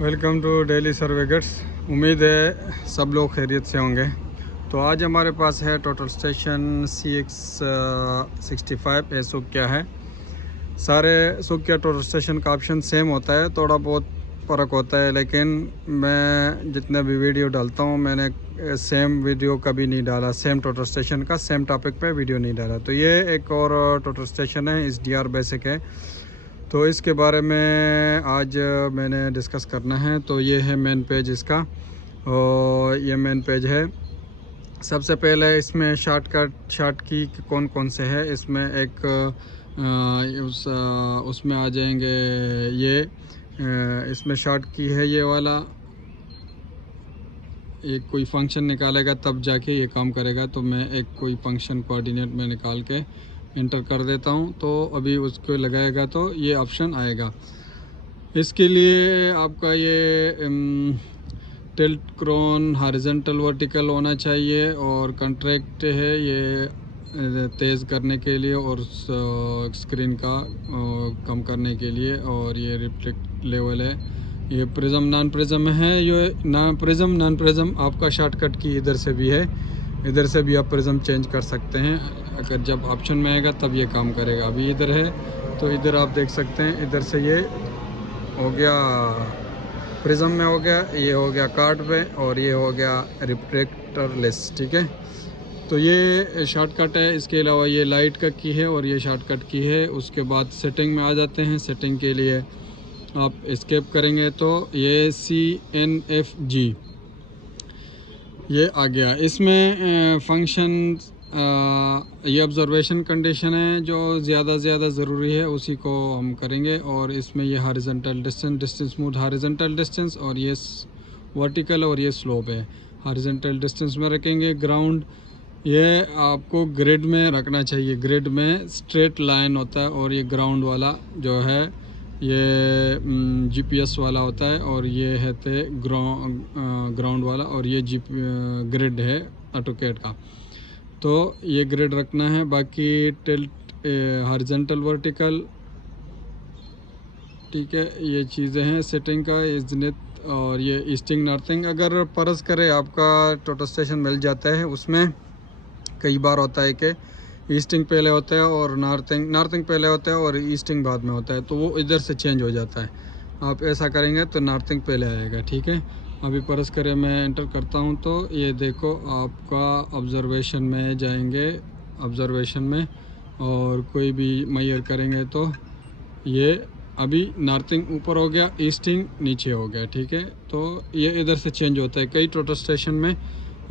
Welcome to daily सर्वेगर्स। उम्मीद है सब लोग खैरियत से होंगे। तो आज हमारे पास है टोटल स्टेशन CX 65 है। सोकिया है। सारे सोकिया टोटल स्टेशन का ऑप्शन सेम होता है, थोड़ा बहुत फ़र्क होता है, लेकिन मैं जितने भी वीडियो डालता हूँ मैंने सेम वीडियो कभी नहीं डाला, सेम टोटल स्टेशन का सेम टॉपिक पे वीडियो नहीं डाला। तो ये एक और टोटल स्टेशन है, इस DR बेसिक है, तो इसके बारे में आज मैंने डिस्कस करना है। तो ये है मेन पेज इसका, और ये मेन पेज है। सबसे पहले इसमें शार्ट की कौन कौन से है, इसमें एक उसमें आ जाएंगे ये, इसमें शार्ट की है ये वाला। एक कोई फंक्शन निकालेगा तब जाके ये काम करेगा, तो मैं एक कोई फंक्शन कोऑर्डिनेट में निकाल के इंटर कर देता हूँ, तो अभी उसको लगाएगा तो ये ऑप्शन आएगा। इसके लिए आपका ये टिल्ट क्रोन हॉरिजॉन्टल वर्टिकल होना चाहिए, और कंट्रैक्ट है ये तेज़ करने के लिए और स्क्रीन का कम करने के लिए, और ये रिफ्लेक्ट लेवल है। ये प्रिज्म नॉन प्रिज्म है, ये नॉन प्रिज्म आपका शॉर्टकट की इधर से भी है, इधर से भी आप प्रिज्म चेंज कर सकते हैं। अगर जब ऑप्शन में आएगा तब ये काम करेगा। अभी इधर है तो इधर आप देख सकते हैं, इधर से ये हो गया प्रिज्म में, हो गया ये, हो गया कार्ड पे, और ये हो गया रिफ्लेक्टरलेस। ठीक है, तो ये शॉर्टकट है। इसके अलावा ये लाइट का की है और ये शॉर्टकट की है। उसके बाद सेटिंग में आ जाते हैं। सेटिंग के लिए आप एस्केप करेंगे तो ये CNFG ये आ गया। इसमें फंक्शन ये ऑब्जर्वेशन कंडीशन है जो ज़्यादा से ज़्यादा ज़रूरी है, उसी को हम करेंगे। और इसमें ये horizontal distance smooth horizontal distance, और ये वर्टिकल और ये स्लोप है। हॉरिजॉन्टल डिस्टेंस में रखेंगे। ग्राउंड ये आपको ग्रिड में रखना चाहिए, ग्रिड में स्ट्रेट लाइन होता है, और ये ग्राउंड वाला जो है ये GPS वाला होता है, और ये है ग्राउंड वाला, और ये ग्रिड है ऑटोकैड का, तो ये ग्रिड रखना है। बाकी टिल्ट हॉरिजॉन्टल वर्टिकल, ठीक है, ये चीज़ें हैं सेटिंग का इजनेट। और ये ईस्टिंग नॉर्थिंग, अगर परस करे आपका टोटल स्टेशन मिल जाता है, उसमें कई बार होता है कि ईस्टिंग पहले होता है और नॉर्थिंग पहले होता है और ईस्टिंग बाद में होता है, तो वो इधर से चेंज हो जाता है। आप ऐसा करेंगे तो नॉर्थिंग पहले आएगा। ठीक है, अभी परस करे मैं एंटर करता हूँ, तो ये देखो आपका ऑब्जर्वेशन में जाएंगे, ऑब्जर्वेशन में, और कोई भी मैयर करेंगे तो ये अभी नॉर्थिंग ऊपर हो गया, ईस्टिंग नीचे हो गया। ठीक है, तो ये इधर से चेंज होता है। कई टोटल स्टेशन में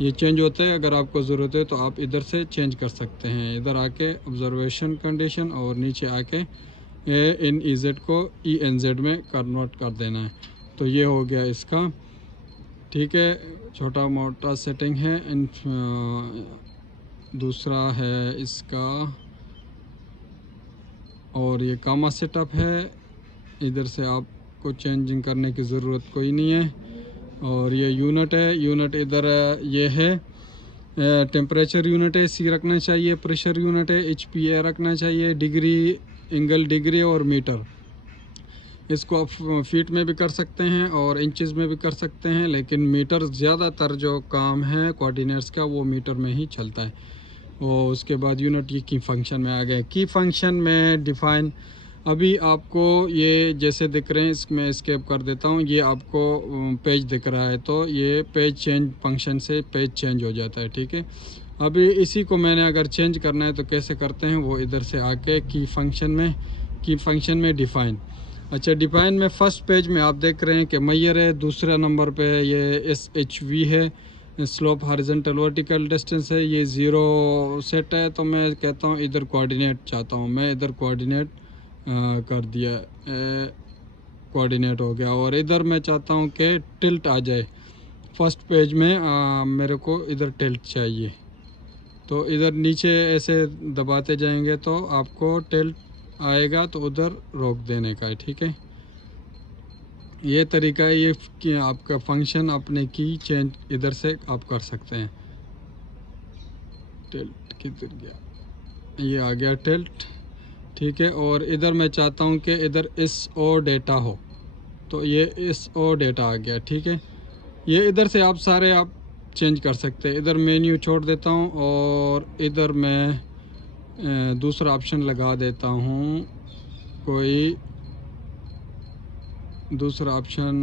ये चेंज होता है। अगर आपको ज़रूरत है तो आप इधर से चेंज कर सकते हैं। इधर आके ऑब्जर्वेशन कंडीशन, और नीचे आके NEZ को ENZ में कन्वर्ट कर देना है। तो ये हो गया इसका। ठीक है, छोटा मोटा सेटिंग है। दूसरा है इसका, और ये कामा सेटअप है। इधर से आपको चेंजिंग करने की ज़रूरत कोई नहीं है। और ये यूनिट है, यूनिट इधर ये है टेम्परेचर यूनिट है, C रखना चाहिए। प्रेशर यूनिट है, HPA रखना चाहिए। डिग्री एंगल डिग्री और मीटर, इसको आप फीट में भी कर सकते हैं और इंचेस में भी कर सकते हैं, लेकिन मीटर ज़्यादातर जो काम है कोऑर्डिनेट्स का वो मीटर में ही चलता है। और उसके बाद यूनिट ये की फंक्शन में आ गए। की फंक्शन में डिफाइन, अभी आपको ये जैसे दिख रहे हैं, इसमें एस्केप कर देता हूँ। ये आपको पेज दिख रहा है, तो ये पेज चेंज फंक्शन से पेज चेंज हो जाता है। ठीक है, अभी इसी को मैंने अगर चेंज करना है तो कैसे करते हैं, वो इधर से आके की फंक्शन में डिफ़ाइन। अच्छा, डिफ़ाइन में फर्स्ट पेज में आप देख रहे हैं कि मैयर है, दूसरा नंबर पे ये SHV है, स्लोप हॉरिजॉन्टल वर्टिकल डिस्टेंस है, ये 0 सेट है। तो मैं कहता हूँ इधर कोऑर्डिनेट चाहता हूँ, मैं इधर कोऑर्डिनेट कर दिया, कोऑर्डिनेट हो गया। और इधर मैं चाहता हूँ कि टिल्ट आ जाए। फर्स्ट पेज में मेरे को इधर टिल्ट चाहिए, तो इधर नीचे ऐसे दबाते जाएंगे तो आपको टिल्ट आएगा, तो उधर रोक देने का है। ठीक है, ये तरीका है ये कि आपका फंक्शन अपने की चेंज इधर से आप कर सकते हैं। टिल्ट किधर गया, ये आ गया टिल्ट। ठीक है, और इधर मैं चाहता हूँ कि इधर इस और डेटा हो, तो ये SO डेटा आ गया, ठीक है। ये इधर से आप सारे आप चेंज कर सकते हैं। इधर मेन्यू छोड़ देता हूँ और इधर मैं दूसरा ऑप्शन लगा देता हूँ, कोई दूसरा ऑप्शन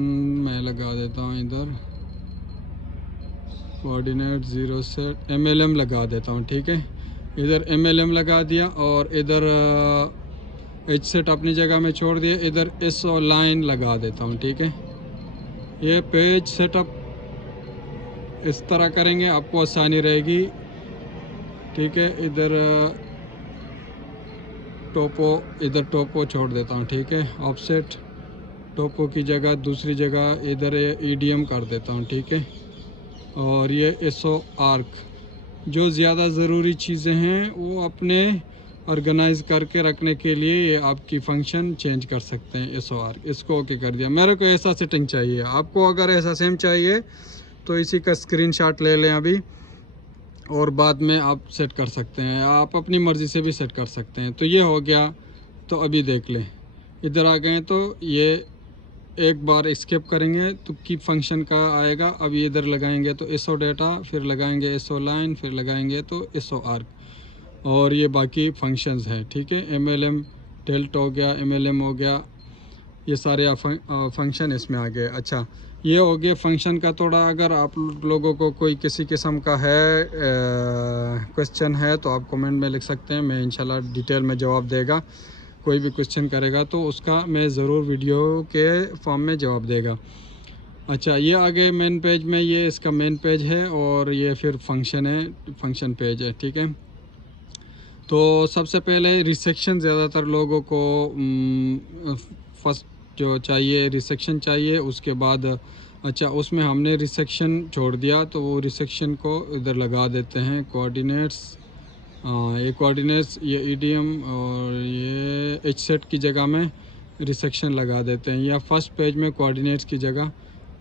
मैं लगा देता हूँ। इधर कोऑर्डिनेट 0 सेट MLM लगा देता हूँ, ठीक है। इधर MLM लगा दिया और इधर H सेट अपनी जगह में छोड़ दिया। इधर SO लाइन लगा देता हूँ, ठीक है। ये पेज सेटअप इस तरह करेंगे, आपको आसानी रहेगी, ठीक है। इधर टोपो छोड़ देता हूँ, ठीक है। ऑफसेट टोपो की जगह दूसरी जगह इधर EDM कर देता हूँ, ठीक है। और ये SO आर्क, जो ज़्यादा ज़रूरी चीज़ें हैं वो अपने ऑर्गेनाइज करके रखने के लिए ये आपकी फ़ंक्शन चेंज कर सकते हैं। SO आर्क, इसको ओके कर दिया। मेरे को ऐसा सेटिंग चाहिए, आपको अगर ऐसा सेम चाहिए तो इसी का स्क्रीनशॉट ले लें अभी, और बाद में आप सेट कर सकते हैं। आप अपनी मर्ज़ी से भी सेट कर सकते हैं। तो ये हो गया। तो अभी देख लें, इधर आ गए तो ये एक बार स्किप करेंगे तो की फंक्शन का आएगा। अभी इधर लगाएंगे तो SO डेटा, फिर लगाएंगे SO लाइन, फिर लगाएंगे तो SO आर्क, और ये बाकी फंक्शंस हैं, ठीक है। MLM टेल्ट हो गया, MLM हो गया, ये सारे फंक्शन इसमें आ गए। अच्छा, ये हो गया फंक्शन का थोड़ा। अगर आप लोगों को कोई किसी किस्म का है क्वेश्चन है तो आप कमेंट में लिख सकते हैं, मैं इंशाल्लाह डिटेल में जवाब देगा। कोई भी क्वेश्चन करेगा तो उसका मैं ज़रूर वीडियो के फॉर्म में जवाब देगा। अच्छा, ये आगे मेन पेज में, ये इसका मेन पेज है और ये फिर फंक्शन है, फंक्शन पेज है, ठीक है। तो सबसे पहले रिसेक्शन ज़्यादातर लोगों को फर्स्ट जो चाहिए रिसेक्शन चाहिए। उसके बाद अच्छा, उसमें हमने रिसेक्शन छोड़ दिया तो वो रिसेक्शन को इधर लगा देते हैं कोऑर्डिनेट्स। ये कोऑर्डिनेट्स, ये EDM और ये H सेट की जगह में रिसेक्शन लगा देते हैं, या फर्स्ट पेज में कोऑर्डिनेट्स की जगह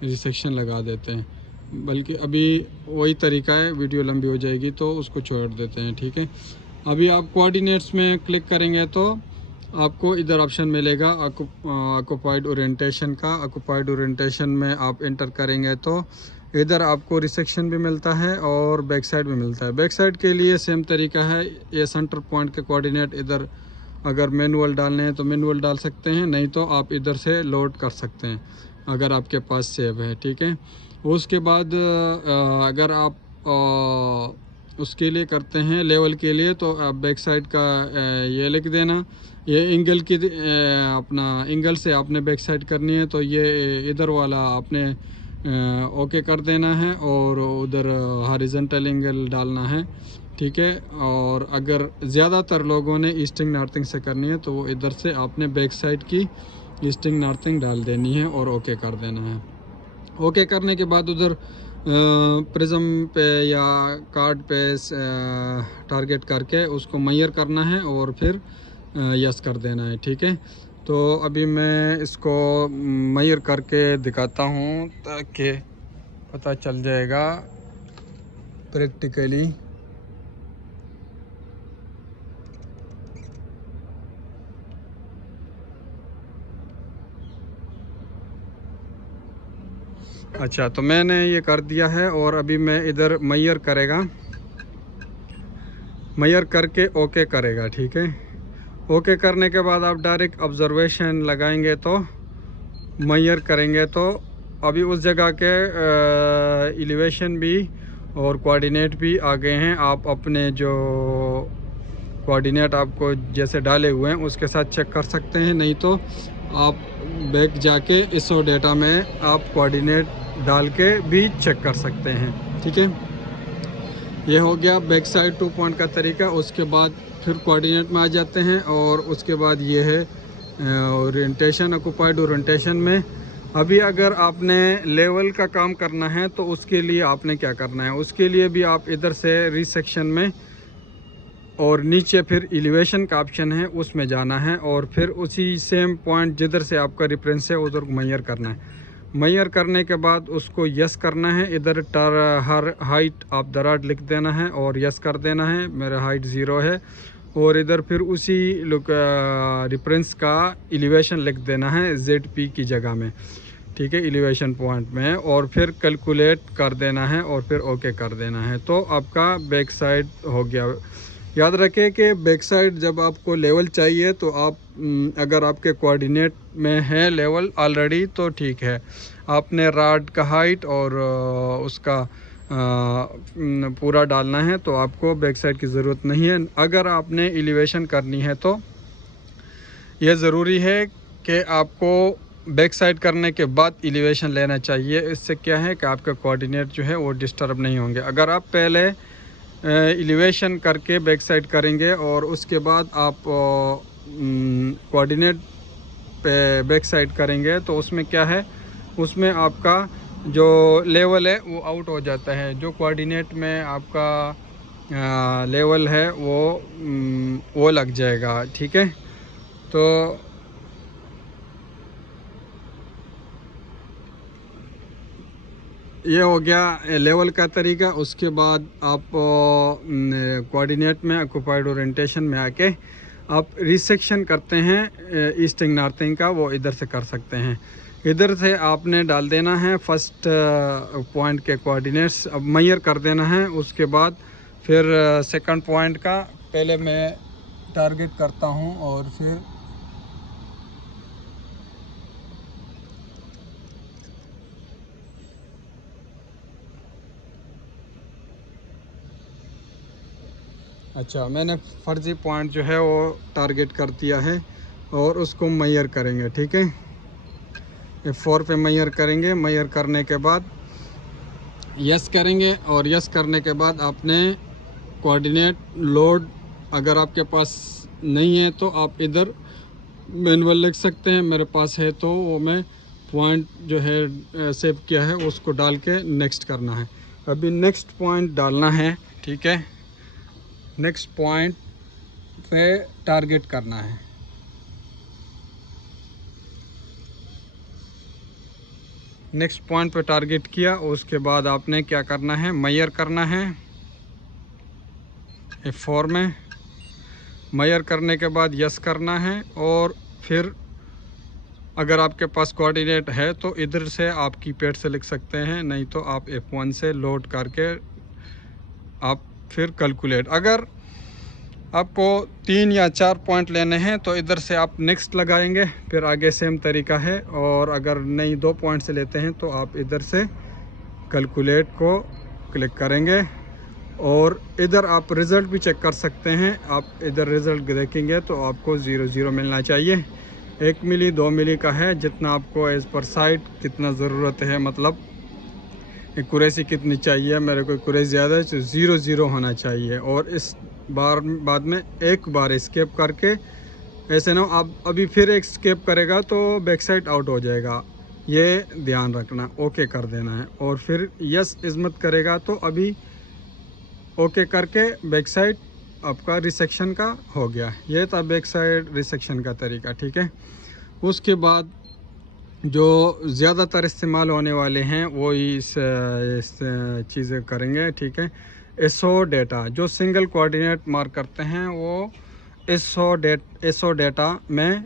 रिसेक्शन लगा देते हैं। बल्कि अभी वही तरीका है, वीडियो लंबी हो जाएगी तो उसको छोड़ देते हैं, ठीक है। अभी आप कोऑर्डिनेट्स में क्लिक करेंगे तो आपको इधर ऑप्शन मिलेगा ऑक्युपाइड ओरिएंटेशन का। ऑक्युपाइड ओरिएंटेशन में आप एंटर करेंगे तो इधर आपको रिसेक्शन भी मिलता है और बैक साइड भी मिलता है। बैक साइड के लिए सेम तरीका है, ये सेंटर पॉइंट के कोऑर्डिनेट इधर अगर मैनुअल डालने हैं तो मैनुअल डाल सकते हैं, नहीं तो आप इधर से लोड कर सकते हैं अगर आपके पास सेव है, ठीक है। उसके बाद अगर आप उसके लिए करते हैं लेवल के लिए तो आप बैक साइड का ये लिख देना। ये एंगल की अपना एंगल से आपने बैक साइड करनी है तो ये इधर वाला आपने ओके कर देना है और उधर हॉरिजॉन्टल एंगल डालना है, ठीक है। और अगर ज़्यादातर लोगों ने ईस्टिंग नॉर्थिंग से करनी है तो वो इधर से आपने बैक साइड की ईस्टिंग नॉर्थिंग डाल देनी है और ओके कर देना है। ओके करने के बाद उधर प्रिज्म पे या कार्ड पे टारगेट करके उसको मेजर करना है और फिर यस कर देना है, ठीक है। तो अभी मैं इसको मेजर करके दिखाता हूँ ताकि पता चल जाएगा प्रैक्टिकली। अच्छा, तो मैंने ये कर दिया है और अभी मैं इधर मेजर करेगा, मेजर करके ओके करेगा, ठीक है। ओके करने के बाद आप डायरेक्ट ऑब्जर्वेशन लगाएंगे तो मेजर करेंगे तो अभी उस जगह के एलिवेशन भी और कोऑर्डिनेट भी आ गए हैं। आप अपने जो कोऑर्डिनेट आपको जैसे डाले हुए हैं उसके साथ चेक कर सकते हैं, नहीं तो आप बैक जाके SO डेटा में आप कोऑर्डिनेट डाल के भी चेक कर सकते हैं, ठीक है। ये हो गया बैक साइड 2 पॉइंट का तरीका। उसके बाद फिर कोऑर्डिनेट में आ जाते हैं और उसके बाद ये है ओरिएंटेशन, ऑक्युपाइड ओरिएंटेशन में। अभी अगर आपने लेवल का काम करना है तो उसके लिए आपने क्या करना है, उसके लिए भी आप इधर से रिसेक्शन में और नीचे फिर एलिवेशन का ऑप्शन है उसमें जाना है और फिर उसी सेम पॉइंट जिधर से आपका रेफरेंस है उधर मेजर करना है। मेजर करने के बाद उसको यस करना है। इधर हर हाइट आप दराज लिख देना है और यस कर देना है। मेरा हाइट 0 है और इधर फिर उसी रेफरेंस का एलिवेशन लिख देना है ZP की जगह में, ठीक है, एलिवेशन पॉइंट में, और फिर कैलकुलेट कर देना है और फिर ओके कर देना है। तो आपका बैक साइड हो गया। याद रखें कि बैक साइड जब आपको लेवल चाहिए तो आप अगर आपके कोऑर्डिनेट में है लेवल ऑलरेडी तो ठीक है, आपने रॉड का हाइट और उसका पूरा डालना है तो आपको बैक साइड की ज़रूरत नहीं है। अगर आपने एलिवेशन करनी है तो यह ज़रूरी है कि आपको बैक साइड करने के बाद एलिवेशन लेना चाहिए। इससे क्या है कि आपके कोऑर्डिनेट जो है वो डिस्टर्ब नहीं होंगे। अगर आप पहले एलिवेशन करके बैक साइड करेंगे और उसके बाद आप कोऑर्डिनेट पे बैक साइड करेंगे तो उसमें क्या है, उसमें आपका जो लेवल है वो आउट हो जाता है। जो कोऑर्डिनेट में आपका लेवल है वो लग जाएगा, ठीक है। तो ये हो गया लेवल का तरीका। उसके बाद आप कोऑर्डिनेट में ऑक्यूपाइड ओरिएंटेशन में आके आप रिसेक्शन करते हैं ईस्टिंग नॉर्थिंग का, वो इधर से कर सकते हैं। इधर से आपने डाल देना है फर्स्ट पॉइंट के कोऑर्डिनेट्स, अब मेजर कर देना है। उसके बाद फिर सेकंड पॉइंट का पहले मैं टारगेट करता हूं और फिर अच्छा, मैंने फर्जी पॉइंट जो है वो टारगेट कर दिया है और उसको मेजर करेंगे, ठीक है। F4 पे मेजर करेंगे। मेजर करने के बाद यस करेंगे और यस करने के बाद आपने कोऑर्डिनेट लोड अगर आपके पास नहीं है तो आप इधर मैनुअल लिख सकते हैं, मेरे पास है तो वो मैं पॉइंट जो है सेव किया है उसको डाल के नेक्स्ट करना है। अभी नेक्स्ट पॉइंट डालना है, ठीक है। नेक्स्ट पॉइंट पे टारगेट करना है। नेक्स्ट पॉइंट पे टारगेट किया, उसके बाद आपने क्या करना है, मेजर करना है F4 में। मेजर करने के बाद यस करना है और फिर अगर आपके पास कोऑर्डिनेट है तो इधर से आप कीपैड से लिख सकते हैं, नहीं तो आप F1 से लोड करके आप फिर कैलकुलेट। अगर आपको 3 या 4 पॉइंट लेने हैं तो इधर से आप नेक्स्ट लगाएंगे, फिर आगे सेम तरीका है। और अगर नहीं 2 पॉइंट से लेते हैं तो आप इधर से कैलकुलेट को क्लिक करेंगे और इधर आप रिज़ल्ट भी चेक कर सकते हैं। आप इधर रिज़ल्ट देखेंगे तो आपको 0 0 मिलना चाहिए। 1 मिली 2 मिली का है, जितना आपको एज़ पर साइट कितना ज़रूरत है, मतलब एक्यूरेसी कितनी चाहिए। मेरे को एक्यूरेसी ज़्यादा है तो 0 0 होना चाहिए। और इस बार बाद में एक बार स्केप करके, ऐसे ना आप अभी फिर एक स्केप करेगा तो बैक साइड आउट हो जाएगा, ये ध्यान रखना। ओके कर देना है और फिर यस इज़्मत करेगा तो अभी ओके करके बैक साइड आपका रिसेक्शन का हो गया। ये था बैक साइड रिसेक्शन का तरीका, ठीक है। उसके बाद जो ज़्यादातर इस्तेमाल होने वाले हैं वो इस चीज़ें करेंगे, ठीक है। एसओ डेटा, जो सिंगल कोऑर्डिनेट मार्क करते हैं वो एसओ डेटा में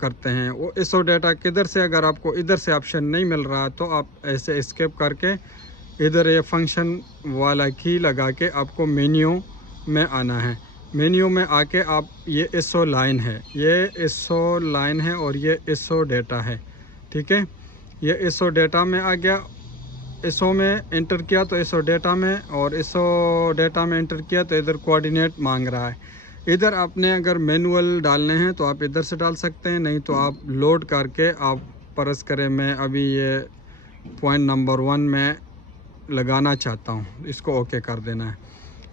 करते हैं। वो एसओ डेटा किधर से, अगर आपको इधर से ऑप्शन नहीं मिल रहा तो आप ऐसे एस्केप करके इधर ये फंक्शन वाला की लगा के आपको मेन्यू में आना है। मेन्यू में आके आप ये एसओ लाइन है, ये एसओ लाइन है और ये एसओ डेटा है, ठीक है। ये एसओ डेटा में आ गया। एसओ में एंटर किया तो एसओ डेटा में, और एसओ डेटा में एंटर किया तो इधर कोऑर्डिनेट मांग रहा है। इधर आपने अगर मैनुअल डालने हैं तो आप इधर से डाल सकते हैं, नहीं तो आप लोड करके आप परस करें। मैं अभी ये पॉइंट नंबर 1 में लगाना चाहता हूँ, इसको ओके कर देना है।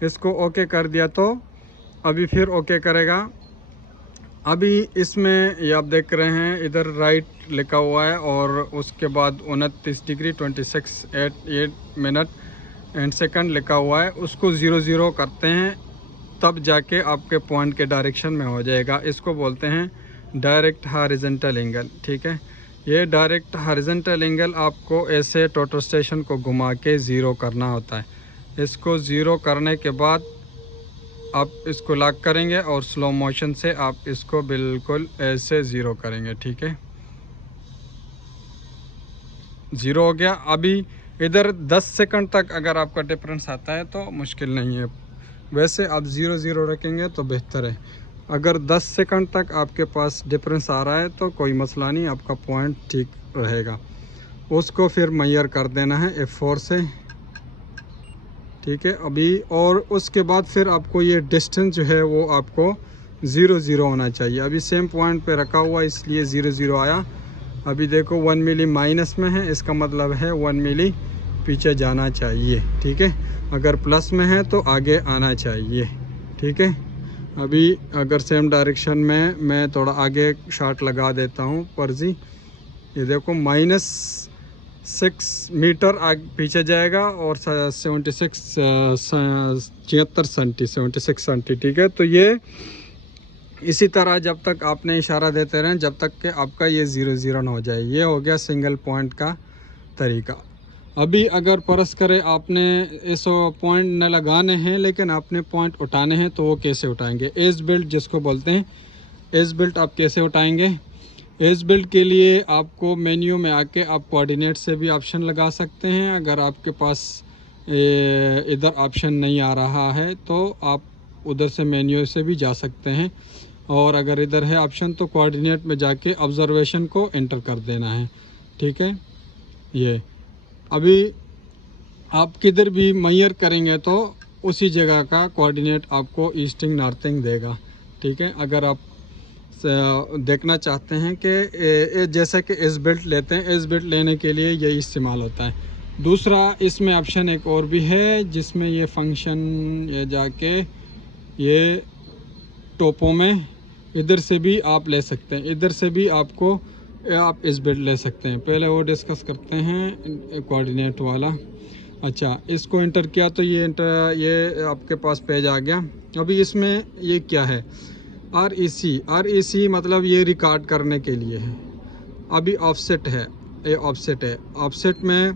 इसको ओके कर दिया तो अभी फिर ओके करेगा। अभी इसमें ये आप देख रहे हैं इधर राइट लिखा हुआ है और उसके बाद 29 डिग्री 26 मिनट एंड सेकंड लिखा हुआ है। उसको 0 0 करते हैं तब जाके आपके पॉइंट के डायरेक्शन में हो जाएगा। इसको बोलते हैं डायरेक्ट हॉरिजॉन्टल एंगल, ठीक है। ये डायरेक्ट हॉरिजॉन्टल एंगल आपको ऐसे टोटल स्टेशन को घुमा के 0 करना होता है। इसको 0 करने के बाद आप इसको लॉक करेंगे और स्लो मोशन से आप इसको बिल्कुल ऐसे 0 करेंगे। ठीक है, 0 हो गया। अभी इधर 10 सेकंड तक अगर आपका डिफरेंस आता है तो मुश्किल नहीं है, वैसे आप 0 0 रखेंगे तो बेहतर है। अगर 10 सेकंड तक आपके पास डिफरेंस आ रहा है तो कोई मसला नहीं, आपका पॉइंट ठीक रहेगा। उसको फिर मेजर कर देना है F4 से। ठीक है, अभी और उसके बाद फिर आपको ये डिस्टेंस जो है वो आपको 0 0 होना चाहिए। अभी सेम पॉइंट पे रखा हुआ इसलिए 0 0 आया। अभी देखो 1 मिली माइनस में है, इसका मतलब है 1 मिली पीछे जाना चाहिए। ठीक है, अगर प्लस में है तो आगे आना चाहिए। ठीक है, अभी अगर सेम डायरेक्शन में मैं थोड़ा आगे शॉट लगा देता हूँ परजी, ये देखो -6 मीटर आगे पीछे जाएगा और 76 सेंटी। ठीक है, तो ये इसी तरह जब तक आपने इशारा देते रहें जब तक कि आपका ये 0 0 ना हो जाए। ये हो गया सिंगल पॉइंट का तरीका। अभी अगर परस करें आपने इस पॉइंट न लगाने हैं लेकिन आपने पॉइंट उठाने हैं तो वो कैसे उठाएंगे? एज बिल्ट जिसको बोलते हैं, एज बिल्ट आप कैसे उठाएंगे? एज बिल्ट के लिए आपको मेन्यू में आके आप कोऑर्डिनेट से भी ऑप्शन लगा सकते हैं। अगर आपके पास इधर ऑप्शन नहीं आ रहा है तो आप उधर से मेन्यू से भी जा सकते हैं, और अगर इधर है ऑप्शन तो कोऑर्डिनेट में जाके ऑब्जर्वेशन को एंटर कर देना है। ठीक है, ये अभी आप किधर भी मेजर करेंगे तो उसी जगह का कोऑर्डिनेट आपको ईस्टिंग नॉर्थिंग देगा। ठीक है, अगर आप देखना चाहते हैं कि जैसे कि एज बिल्ट लेते हैं, एज बिल्ट लेने के लिए यही इस्तेमाल होता है। दूसरा इसमें ऑप्शन एक और भी है जिसमें ये फंक्शन ये जाके ये टोपो में इधर से भी आप ले सकते हैं, इधर से भी आपको आप एज बिल्ट ले सकते हैं। पहले वो डिस्कस करते हैं कोऑर्डिनेट वाला। अच्छा, इसको इंटर किया तो ये आपके पास पेज आ गया। अभी इसमें ये क्या है? REC मतलब ये रिकॉर्ड करने के लिए है। अभी ऑफसेट है, ये ऑफसेट है। ऑफसेट में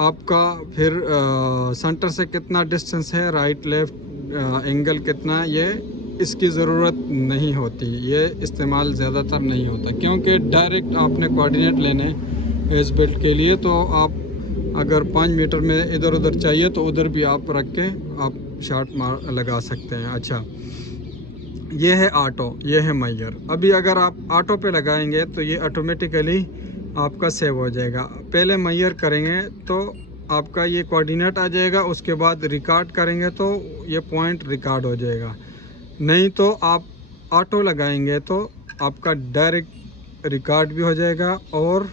आपका फिर सेंटर से कितना डिस्टेंस है, राइट लेफ्ट एंगल कितना, ये इसकी ज़रूरत नहीं होती, ये इस्तेमाल ज़्यादातर नहीं होता क्योंकि डायरेक्ट आपने कोऑर्डिनेट लेने एज बिल्ट के लिए। तो आप अगर 5 मीटर में इधर उधर चाहिए तो उधर भी आप रख के आप शॉट लगा सकते हैं। अच्छा, ये है ऑटो, ये है मेजर। अभी अगर आप ऑटो पे लगाएंगे तो ये ऑटोमेटिकली आपका सेव हो जाएगा। पहले मेजर करेंगे तो आपका ये कोऑर्डिनेट आ जाएगा, उसके बाद रिकॉर्ड करेंगे तो ये पॉइंट रिकॉर्ड हो जाएगा। नहीं तो आप ऑटो लगाएंगे तो आपका डायरेक्ट रिकॉर्ड भी हो जाएगा और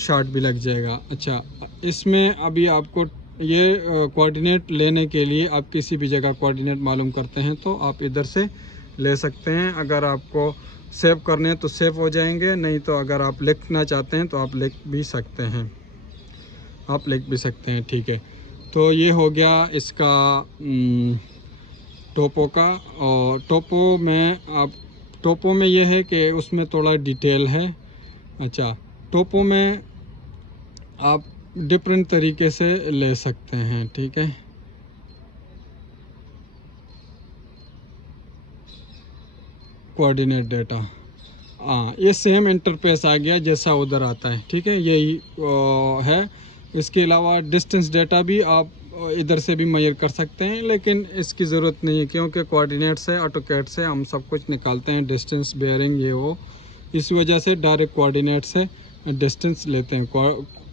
शॉट भी लग जाएगा। अच्छा, इसमें अभी आपको ये कोऑर्डिनेट लेने के लिए आप किसी भी जगह कोऑर्डिनेट मालूम करते हैं तो आप इधर से ले सकते हैं। अगर आपको सेव करने हैं तो सेव हो जाएंगे, नहीं तो अगर आप लिखना चाहते हैं तो आप लिख भी सकते हैं, आप लिख भी सकते हैं। ठीक है, तो ये हो गया इसका टोपो का। और टोपो में ये है कि उसमें थोड़ा डिटेल है। अच्छा, टोपो में आप डिफरेंट तरीके से ले सकते हैं। ठीक है, कोऑर्डिनेट डेटा, हाँ ये सेम इंटरफेस आ गया जैसा उधर आता है। ठीक है, यही है। इसके अलावा डिस्टेंस डेटा भी आप इधर से भी मेजर कर सकते हैं, लेकिन इसकी ज़रूरत नहीं है क्योंकि कोऑर्डिनेट से ऑटोकैड से हम सब कुछ निकालते हैं, डिस्टेंस बेयरिंग ये वो। इस वजह से डायरेक्ट कोऑर्डिनेट से डिस्टेंस लेते हैं,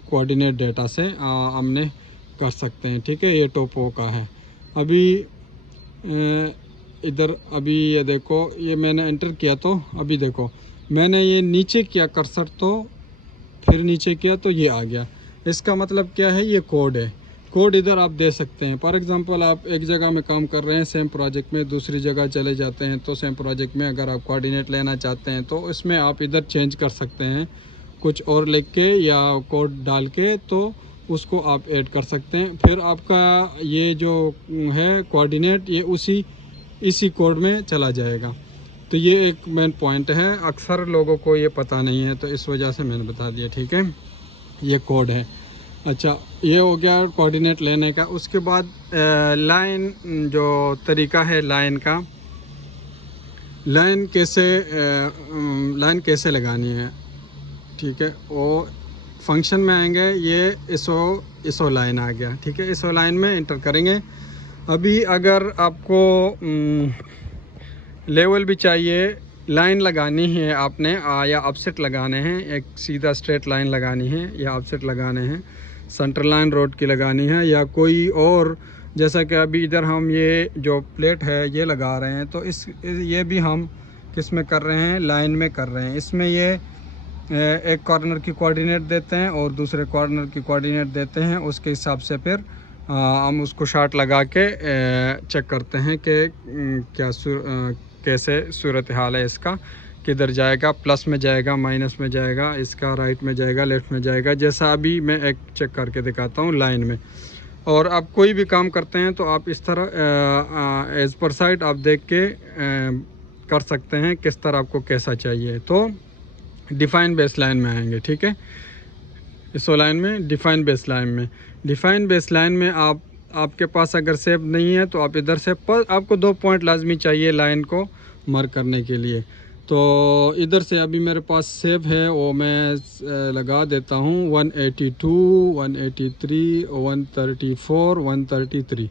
कोऑर्डिनेट डेटा से हमने कर सकते हैं। ठीक है, ये टोपो का है। अभी इधर अभी ये देखो, ये मैंने एंटर किया तो अभी देखो मैंने ये नीचे किया कर्सर तो फिर नीचे किया तो ये आ गया। इसका मतलब क्या है? ये कोड है। कोड इधर आप दे सकते हैं। फॉर एग्जांपल आप एक जगह में काम कर रहे हैं सेम प्रोजेक्ट में, दूसरी जगह चले जाते हैं तो सेम प्रोजेक्ट में अगर आप कोऑर्डिनेट लेना चाहते हैं तो इसमें आप इधर चेंज कर सकते हैं, कुछ और लिख के या कोड डाल के तो उसको आप ऐड कर सकते हैं। फिर आपका ये जो है कोऑर्डिनेट ये इसी कोड में चला जाएगा। तो ये एक मेन पॉइंट है, अक्सर लोगों को ये पता नहीं है तो इस वजह से मैंने बता दिया। ठीक है, ये कोड है। अच्छा, ये हो गया कोऑर्डिनेट लेने का। उसके बाद लाइन जो तरीका है लाइन का, लाइन कैसे लगानी है, ठीक है। वो फंक्शन में आएंगे, ये इसो लाइन आ गया, ठीक है। इसो लाइन में इंटर करेंगे। अभी अगर आपको लेवल भी चाहिए, लाइन लगानी है आपने या ऑफसेट लगाने हैं, एक सीधा स्ट्रेट लाइन लगानी है या ऑफसेट लगाने हैं, सेंटर लाइन रोड की लगानी है या कोई और, जैसा कि अभी इधर हम ये जो प्लेट है ये लगा रहे हैं, तो ये भी हम किस में कर रहे हैं, लाइन में कर रहे हैं। इसमें ये एक कॉर्नर की कोऑर्डिनेट देते हैं और दूसरे कॉर्नर की कोऑर्डिनेट देते हैं, उसके हिसाब से फिर हम उसको शार्ट लगा के चेक करते हैं कि कैसे सूरत हाल है इसका, किधर जाएगा, प्लस में जाएगा, माइनस में जाएगा, इसका राइट में जाएगा, लेफ़्ट में जाएगा। जैसा अभी मैं एक चेक करके दिखाता हूँ लाइन में। और आप कोई भी काम करते हैं तो आप इस तरह एज पर साइड आप देख के कर सकते हैं किस तरह आपको कैसा चाहिए। तो डिफ़ाइन बेस लाइन में आएंगे, ठीक है। इस लाइन में डिफ़ाइन बेस लाइन में आपके पास अगर सेव नहीं है तो आप इधर से आपको 2 पॉइंट लाजमी चाहिए लाइन को मार्क करने के लिए। तो इधर से अभी मेरे पास सेव है, वो मैं लगा देता हूँ 182, 183, 134, 133,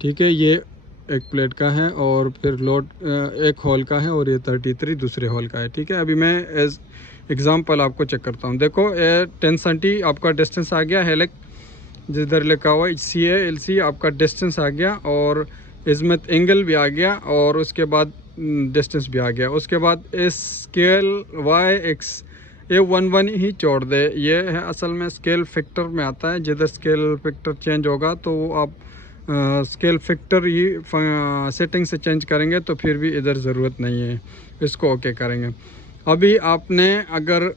ठीक है। ये एक प्लेट का है और फिर लोड एक होल का है और ये 33 दूसरे होल का है, ठीक है। अभी मैं एज एग्जांपल आपको चेक करता हूँ। देखो 10 सेंटी आपका डिस्टेंस आ गया, हेलिक जिधर लिखा हुआ CA आपका डिस्टेंस आ गया और इज़्मत एंगल भी आ गया और उसके बाद डिस्टेंस भी आ गया। उसके बाद इस स्केल YX ये 1 ही छोड़ दे, ये है असल में स्केल फैक्टर में आता है। जिधर स्केल फैक्टर चेंज होगा तो वो आप स्केल फैक्टर ही सेटिंग से चेंज करेंगे, तो फिर भी इधर ज़रूरत नहीं है, इसको ओके करेंगे। अभी आपने अगर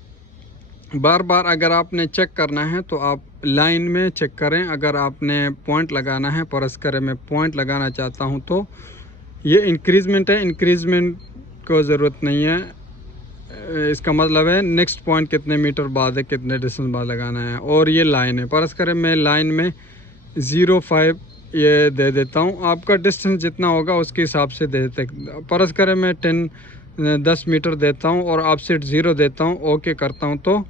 बार बार अगर आपने चेक करना है तो आप लाइन में चेक करें। अगर आपने पॉइंट लगाना है, परस करें मैं पॉइंट लगाना चाहता हूं तो ये इंक्रीजमेंट है, इंक्रीजमेंट को ज़रूरत नहीं है। इसका मतलब है नेक्स्ट पॉइंट कितने मीटर बाद है, कितने डिस्टेंस बाद लगाना है। और ये लाइन है, परस करें मैं लाइन में 0.5 ये दे देता हूँ। आपका डिस्टेंस जितना होगा उसके हिसाब से दे देते। परस करें मैं 10 मीटर देता हूँ और ऑफसेट 0 देता हूँ, ओके करता हूँ तो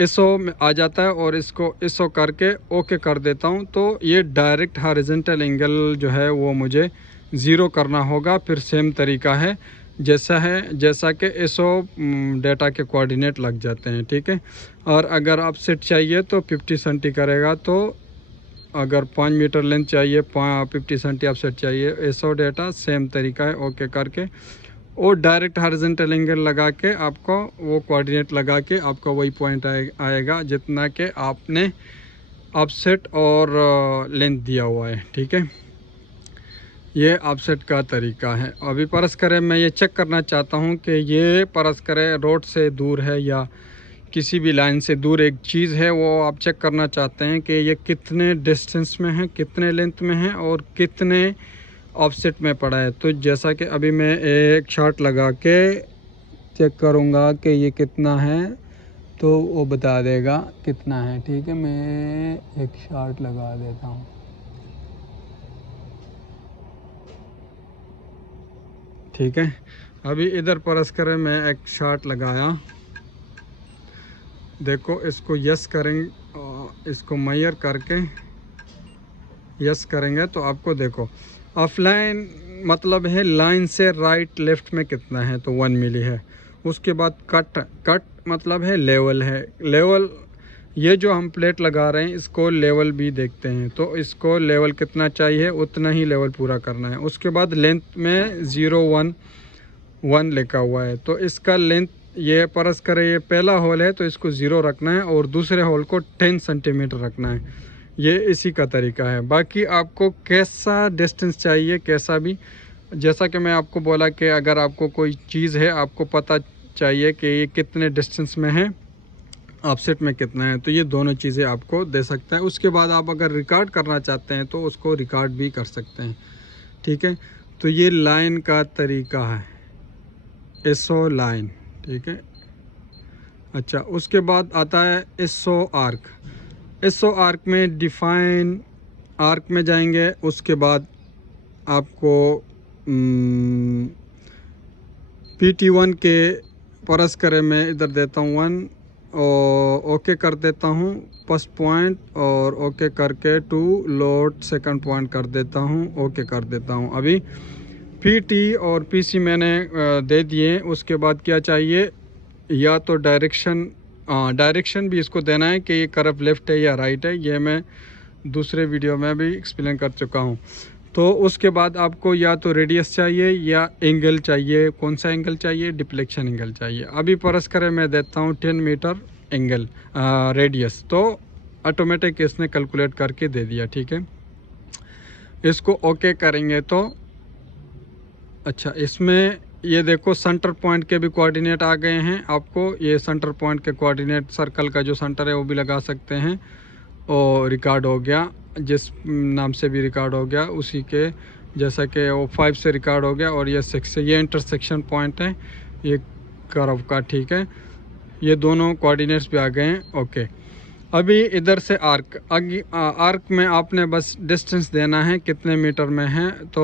ISO में आ जाता है और इसको ISO करके ओके कर देता हूँ। तो ये डायरेक्ट हॉरिजॉन्टल एंगल जो है वो मुझे 0 करना होगा। फिर सेम तरीका है जैसा कि ISO डेटा के कोऑर्डिनेट लग जाते हैं, ठीक है। और अगर ऑफसेट चाहिए तो 50 सेंटी करेगा, तो अगर 5 मीटर लेंथ चाहिए 50 सेंटी ऑफसेट चाहिए, ISO डेटा सेम तरीका है, ओके करके और डायरेक्ट हॉरिजॉन्टल एंगल लगा के आपको वो कोऑर्डिनेट लगा के आपका वही पॉइंट आएगा जितना कि आपने ऑफसेट और लेंथ दिया हुआ है, ठीक है। ये ऑफसेट का तरीका है। अभी परस करें मैं ये चेक करना चाहता हूँ कि ये परस करें रोड से दूर है या किसी भी लाइन से दूर एक चीज़ है, वो आप चेक करना चाहते हैं कि ये कितने डिस्टेंस में है, कितने लेंथ में है और कितने ऑफसेट में पड़ा है। तो जैसा कि अभी मैं एक शॉट लगा के चेक करूँगा कि ये कितना है, तो वो बता देगा कितना है, ठीक है। मैं एक शॉट लगा देता हूँ, ठीक है। अभी इधर परस करें मैं एक शॉट लगाया, देखो इसको यस करेंगे, इसको मेजर करके यस करेंगे तो आपको देखो ऑफलाइन मतलब है लाइन से राइट लेफ्ट में कितना है, तो 1 मिली है। उसके बाद कट मतलब है लेवल ये जो हम प्लेट लगा रहे हैं इसको लेवल भी देखते हैं, तो इसको लेवल कितना चाहिए उतना ही लेवल पूरा करना है। उसके बाद लेंथ में 0.1 लिखा हुआ है, तो इसका लेंथ ये परस करें ये पहला होल है तो इसको 0 रखना है और दूसरे होल को 10 सेंटीमीटर रखना है। ये इसी का तरीका है। बाकी आपको कैसा डिस्टेंस चाहिए, कैसा भी, जैसा कि मैं आपको बोला कि अगर आपको कोई चीज़ है आपको पता चाहिए कि ये कितने डिस्टेंस में है, ऑफसेट में कितना है, तो ये दोनों चीज़ें आपको दे सकता है। उसके बाद आप अगर रिकॉर्ड करना चाहते हैं तो उसको रिकॉर्ड भी कर सकते हैं, ठीक है। तो ये लाइन का तरीका है, ISO लाइन, ठीक है। अच्छा, उसके बाद आता है ISO आर्क। एसओ आर्क में डिफाइन आर्क में जाएंगे, उसके बाद आपको PT1 के परस करे मैं इधर देता हूँ 1 और ओके कर देता हूँ फर्स्ट पॉइंट, और ओके करके 2 लोड सेकंड पॉइंट कर देता हूँ, ओके कर देता हूँ। अभी PT और PC मैंने दे दिए। उसके बाद क्या चाहिए, या तो डायरेक्शन भी इसको देना है कि ये कर्व लेफ़्ट है या राइट है, ये मैं दूसरे वीडियो में भी एक्सप्लेन कर चुका हूँ। तो उसके बाद आपको या तो रेडियस चाहिए या एंगल चाहिए। कौन सा एंगल चाहिए, डिफ्लेक्शन एंगल चाहिए। अभी परस करें मैं देता हूँ 10 मीटर एंगल रेडियस, तो ऑटोमेटिक इसने कैलकुलेट करके दे दिया। ठीक है, इसको ओके करेंगे तो अच्छा, इसमें ये देखो सेंटर पॉइंट के भी कोऑर्डिनेट आ गए हैं आपको। ये सेंटर पॉइंट के कोऑर्डिनेट, सर्कल का जो सेंटर है वो भी लगा सकते हैं, और रिकॉर्ड हो गया, जिस नाम से भी रिकॉर्ड हो गया उसी के जैसा कि वो 5 से रिकॉर्ड हो गया, और ये 6 से, ये इंटरसेक्शन पॉइंट है ये कर्व का। ठीक है, ये दोनों कोऑर्डिनेट्स भी आ गए हैं। ओके, अभी इधर से आर्क में आपने बस डिस्टेंस देना है कितने मीटर में है। तो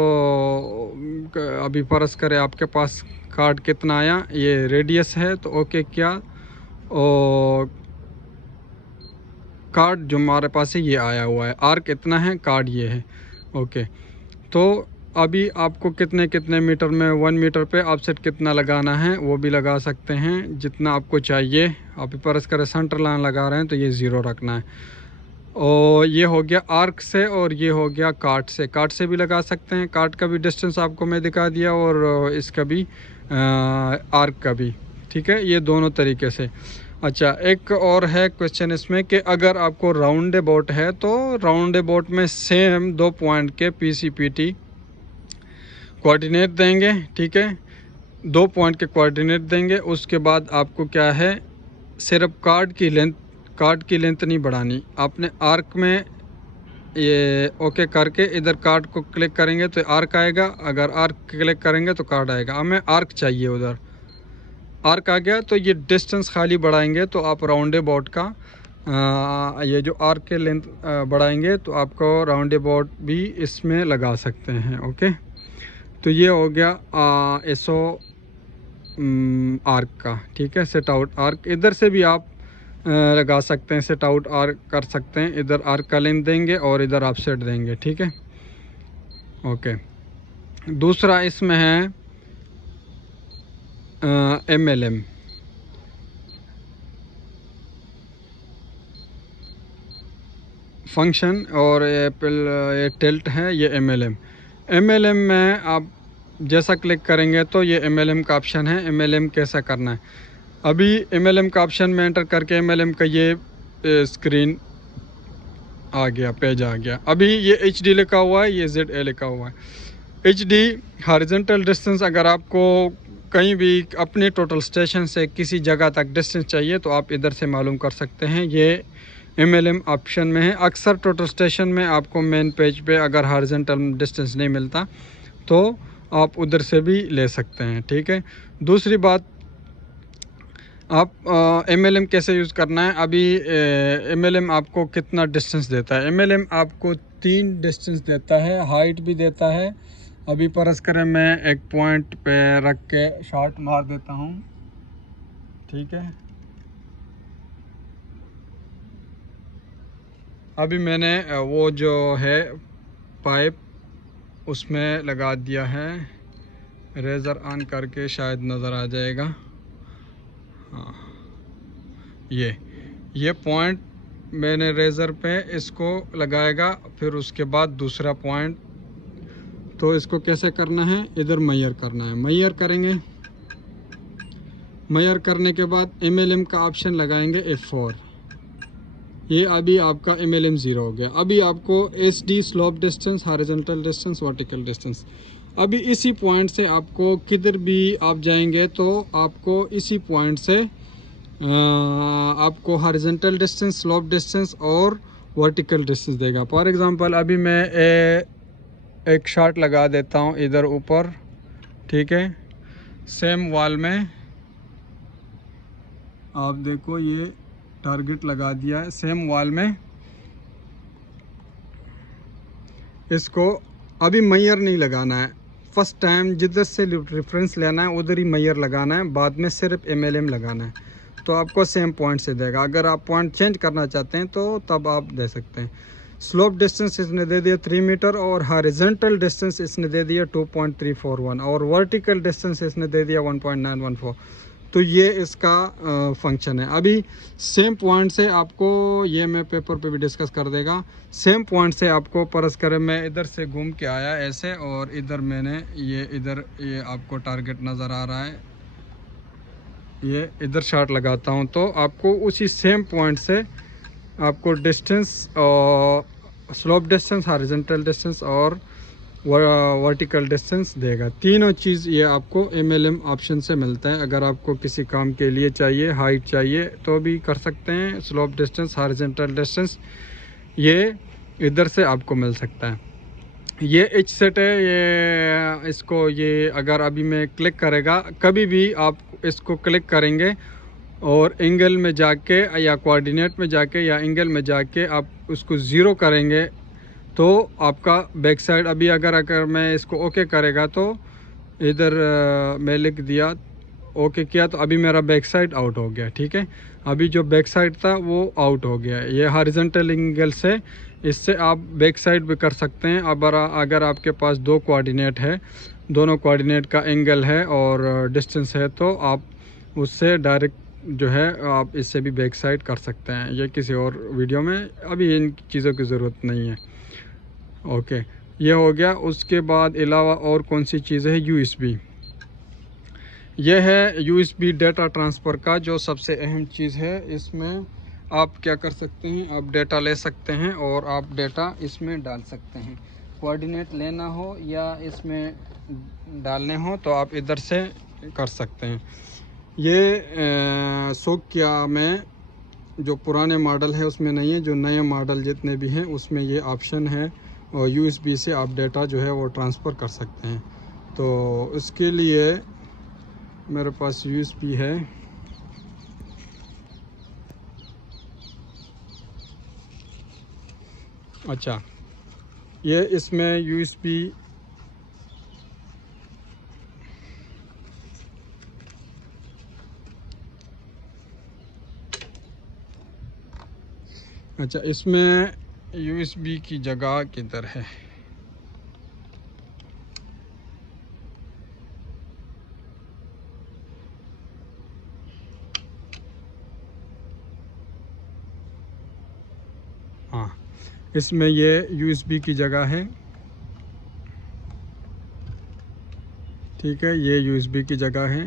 अभी फर्ज करें आपके पास कार्ड कितना आया, ये रेडियस है तो ओके किया, और कार्ड जो हमारे पास है ये आया हुआ है। आर्क इतना है, कार्ड ये है। ओके, तो अभी आपको कितने कितने मीटर में, 1 मीटर पे ऑफसेट कितना लगाना है वो भी लगा सकते हैं जितना आपको चाहिए। आप फर्ज करें सेंटर लाइन लगा रहे हैं तो ये 0 रखना है। और ये हो गया आर्क से, और ये हो गया कार्ड से। कार्ड से भी लगा सकते हैं, कार्ड का भी डिस्टेंस आपको मैं दिखा दिया, और इसका भी आर्क का भी। ठीक है, ये दोनों तरीके से। अच्छा, एक और है क्वेश्चन इसमें कि अगर आपको राउंड अबाउट है तो राउंड अबाउट में सेम 2 पॉइंट के PC-PT कोऑर्डिनेट देंगे। ठीक है, 2 पॉइंट के कोऑर्डिनेट देंगे। उसके बाद आपको क्या है, सिर्फ कार्ड की लेंथ नहीं बढ़ानी आपने। आर्क में ये ओके करके इधर कार्ड को क्लिक करेंगे तो आर्क आएगा, अगर आर्क क्लिक करेंगे तो कार्ड आएगा। हमें आर्क चाहिए, उधर आर्क आ गया तो ये डिस्टेंस खाली बढ़ाएंगे तो आप राउंड अबाउट का ये जो आर्क के लेंथ बढ़ाएंगे तो आपको राउंड अबाउट भी इसमें लगा सकते हैं। ओके, तो ये हो गया एसओ आर्क का। ठीक है, सेट आउट आर्क इधर से भी आप लगा सकते हैं, सेट आउट आर्क कर सकते हैं। इधर आर्क का लेंथ देंगे और इधर ऑफसेट देंगे। ठीक है, ओके। दूसरा इसमें है MLM। फंक्शन, और ये टिल्ट है, ये MLM में आप जैसा क्लिक करेंगे तो ये MLM का ऑप्शन है। MLM कैसा करना है, अभी MLM का ऑप्शन में एंटर करके MLM का ये स्क्रीन आ गया, पेज आ गया। अभी ये HD लिखा हुआ है, ये ZA लिखा हुआ है। HD हॉरिजॉन्टल डिस्टेंस, अगर आपको कहीं भी अपने टोटल स्टेशन से किसी जगह तक डिस्टेंस चाहिए तो आप इधर से मालूम कर सकते हैं, ये MLM ऑप्शन में है। अक्सर टोटल स्टेशन में आपको मेन पेज पे अगर हॉरिजॉन्टल डिस्टेंस नहीं मिलता तो आप उधर से भी ले सकते हैं। ठीक है, दूसरी बात, आप MLM कैसे यूज़ करना है। अभी MLM आपको कितना डिस्टेंस देता है, MLM आपको 3 डिस्टेंस देता है, हाइट भी देता है। अभी फर्ज करें मैं एक पॉइंट पे रख के शॉट मार देता हूँ। ठीक है, अभी मैंने वो जो है पाइप उसमें लगा दिया है, रेज़र ऑन करके शायद नज़र आ जाएगा। हाँ, ये पॉइंट मैंने रेज़र पे इसको लगाएगा, फिर उसके बाद दूसरा पॉइंट। तो इसको कैसे करना है, इधर मेजर करना है, मेजर करेंगे। मेजर करने के बाद MLM का ऑप्शन लगाएंगे F4। ये अभी आपका MLM 0 हो गया। अभी आपको SD slope distance, horizontal distance, vertical distance, अभी इसी पॉइंट से आपको किधर भी आप जाएंगे तो आपको इसी पॉइंट से आपको हॉरिजॉन्टल डिस्टेंस, स्लोप डिस्टेंस और वर्टिकल डिस्टेंस देगा। फॉर एग्जांपल अभी मैं एक शॉट लगा देता हूँ इधर ऊपर। ठीक है, सेम वॉल में आप देखो ये टारगेट लगा दिया है सेम वॉल में। इसको अभी मैयर नहीं लगाना है, फर्स्ट टाइम जिधर से रेफरेंस लेना है उधर ही मैयर लगाना है, बाद में सिर्फ MLM लगाना है, तो आपको सेम पॉइंट से देगा। अगर आप पॉइंट चेंज करना चाहते हैं तो तब आप दे सकते हैं। स्लोप डिस्टेंस इसने दे दिया 3 मीटर और हॉरिजॉन्टल डिस्टेंस इसने दे दिया 2.341 और वर्टिकल डिस्टेंस इसने दे दिया 1.914। तो ये इसका फंक्शन है। अभी सेम पॉइंट से आपको, ये मैं पेपर पे भी डिस्कस कर देगा, सेम पॉइंट से आपको परस करें मैं इधर से घूम के आया ऐसे और इधर मैंने ये आपको टारगेट नज़र आ रहा है, ये इधर शॉट लगाता हूँ तो आपको उसी सेम पॉइंट से आपको डिस्टेंस और स्लोप डिस्टेंस, हॉरिजॉन्टल डिस्टेंस और वर्टिकल डिस्टेंस देगा। तीनों चीज़ ये आपको MLM ऑप्शन से मिलता है। अगर आपको किसी काम के लिए चाहिए, हाइट चाहिए तो भी कर सकते हैं, स्लोप डिस्टेंस, हॉरिजॉन्टल डिस्टेंस ये इधर से आपको मिल सकता है। ये H सेट है, ये इसको ये अगर अभी मैं क्लिक करेगा, कभी भी आप इसको क्लिक करेंगे और एंगल में जाके या कोऑर्डिनेट में जाके या एंगल में जाके आप उसको ज़ीरो करेंगे तो आपका बैक साइड, अभी अगर मैं इसको ओके करेगा तो इधर मैं लिख दिया ओके किया तो अभी मेरा बैक साइड आउट हो गया। ठीक है, अभी जो बैक साइड था वो आउट हो गया। ये हॉरिजॉन्टल एंगल से इससे आप बैक साइड भी कर सकते हैं। अगर आपके पास दो कोऑर्डिनेट है, दोनों कोऑर्डिनेट का एंगल है और डिस्टेंस है तो आप उससे डायरेक्ट जो है आप इससे भी बैक साइड कर सकते हैं। ये किसी और वीडियो में, अभी इन चीज़ों की ज़रूरत नहीं है। ओके, ये हो गया। उसके बाद अलावा और कौन सी चीज़ है? USB। यह है USB डेटा ट्रांसफ़र का जो सबसे अहम चीज़ है। इसमें आप क्या कर सकते हैं, आप डेटा ले सकते हैं और आप डेटा इसमें डाल सकते हैं। कोऑर्डिनेट लेना हो या इसमें डालने हो तो आप इधर से कर सकते हैं। ये सोकिया में जो पुराने मॉडल है उसमें नहीं है, जो नए मॉडल जितने भी हैं उसमें ये ऑप्शन है और USB से आप डेटा जो है वो ट्रांसफ़र कर सकते हैं। तो इसके लिए मेरे पास USB है। अच्छा, ये इसमें USB अच्छा, इसमें USB की जगह किधर है? हाँ, इसमें ये USB की जगह है। ठीक है, ये USB की जगह है।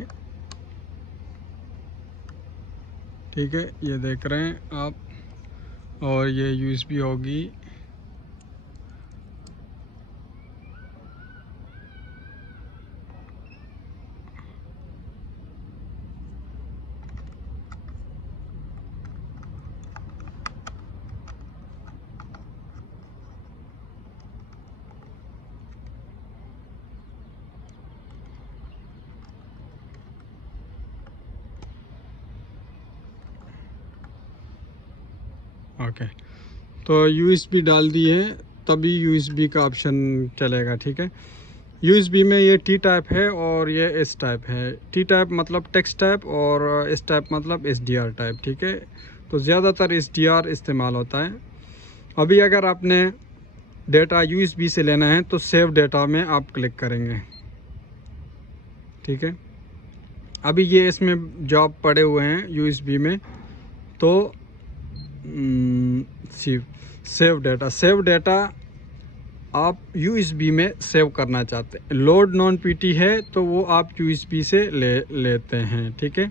ठीक है, ये देख रहे हैं आप, और ये USB होगी। ओके, तो USB डाल दी है तभी USB का ऑप्शन चलेगा। ठीक है, USB में ये T टाइप है और ये S टाइप है। T टाइप मतलब टेक्स्ट टाइप और S टाइप मतलब SDR टाइप। ठीक है, तो ज़्यादातर SDR इस्तेमाल होता है। अभी अगर आपने डेटा USB से लेना है तो सेव डेटा में आप क्लिक करेंगे। ठीक है, अभी ये इसमें जॉब पड़े हुए हैं USB में, तो सेव डेटा आप USB में सेव करना चाहते हैं। लोड नॉन PT है तो वो आप USB से लेते हैं। ठीक है,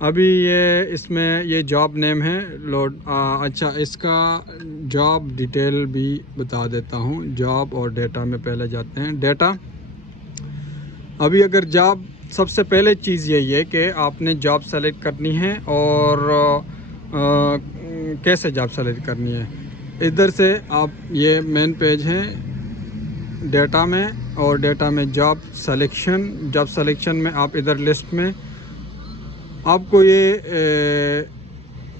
अभी ये इसमें ये जॉब नेम है लोड। अच्छा, इसका जॉब डिटेल भी बता देता हूँ। जॉब और डेटा में पहले जाते हैं। डेटा, अभी अगर जॉब, सबसे पहले चीज़ यही है कि आपने जॉब सेलेक्ट करनी है और कैसे जॉब सेलेक्ट करनी है। इधर से आप, ये मेन पेज है डेटा में, और डेटा में जॉब सिलेक्शन में आप इधर लिस्ट में आपको ये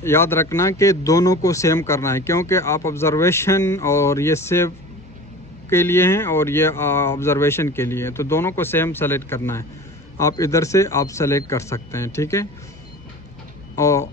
याद रखना कि दोनों को सेम करना है, क्योंकि आप ऑब्जर्वेशन और ये सेव के लिए हैं और ये ऑब्जर्वेशन के लिए है, तो दोनों को सेम सेलेक्ट करना है। आप इधर से आप सेलेक्ट कर सकते हैं, ठीक है। और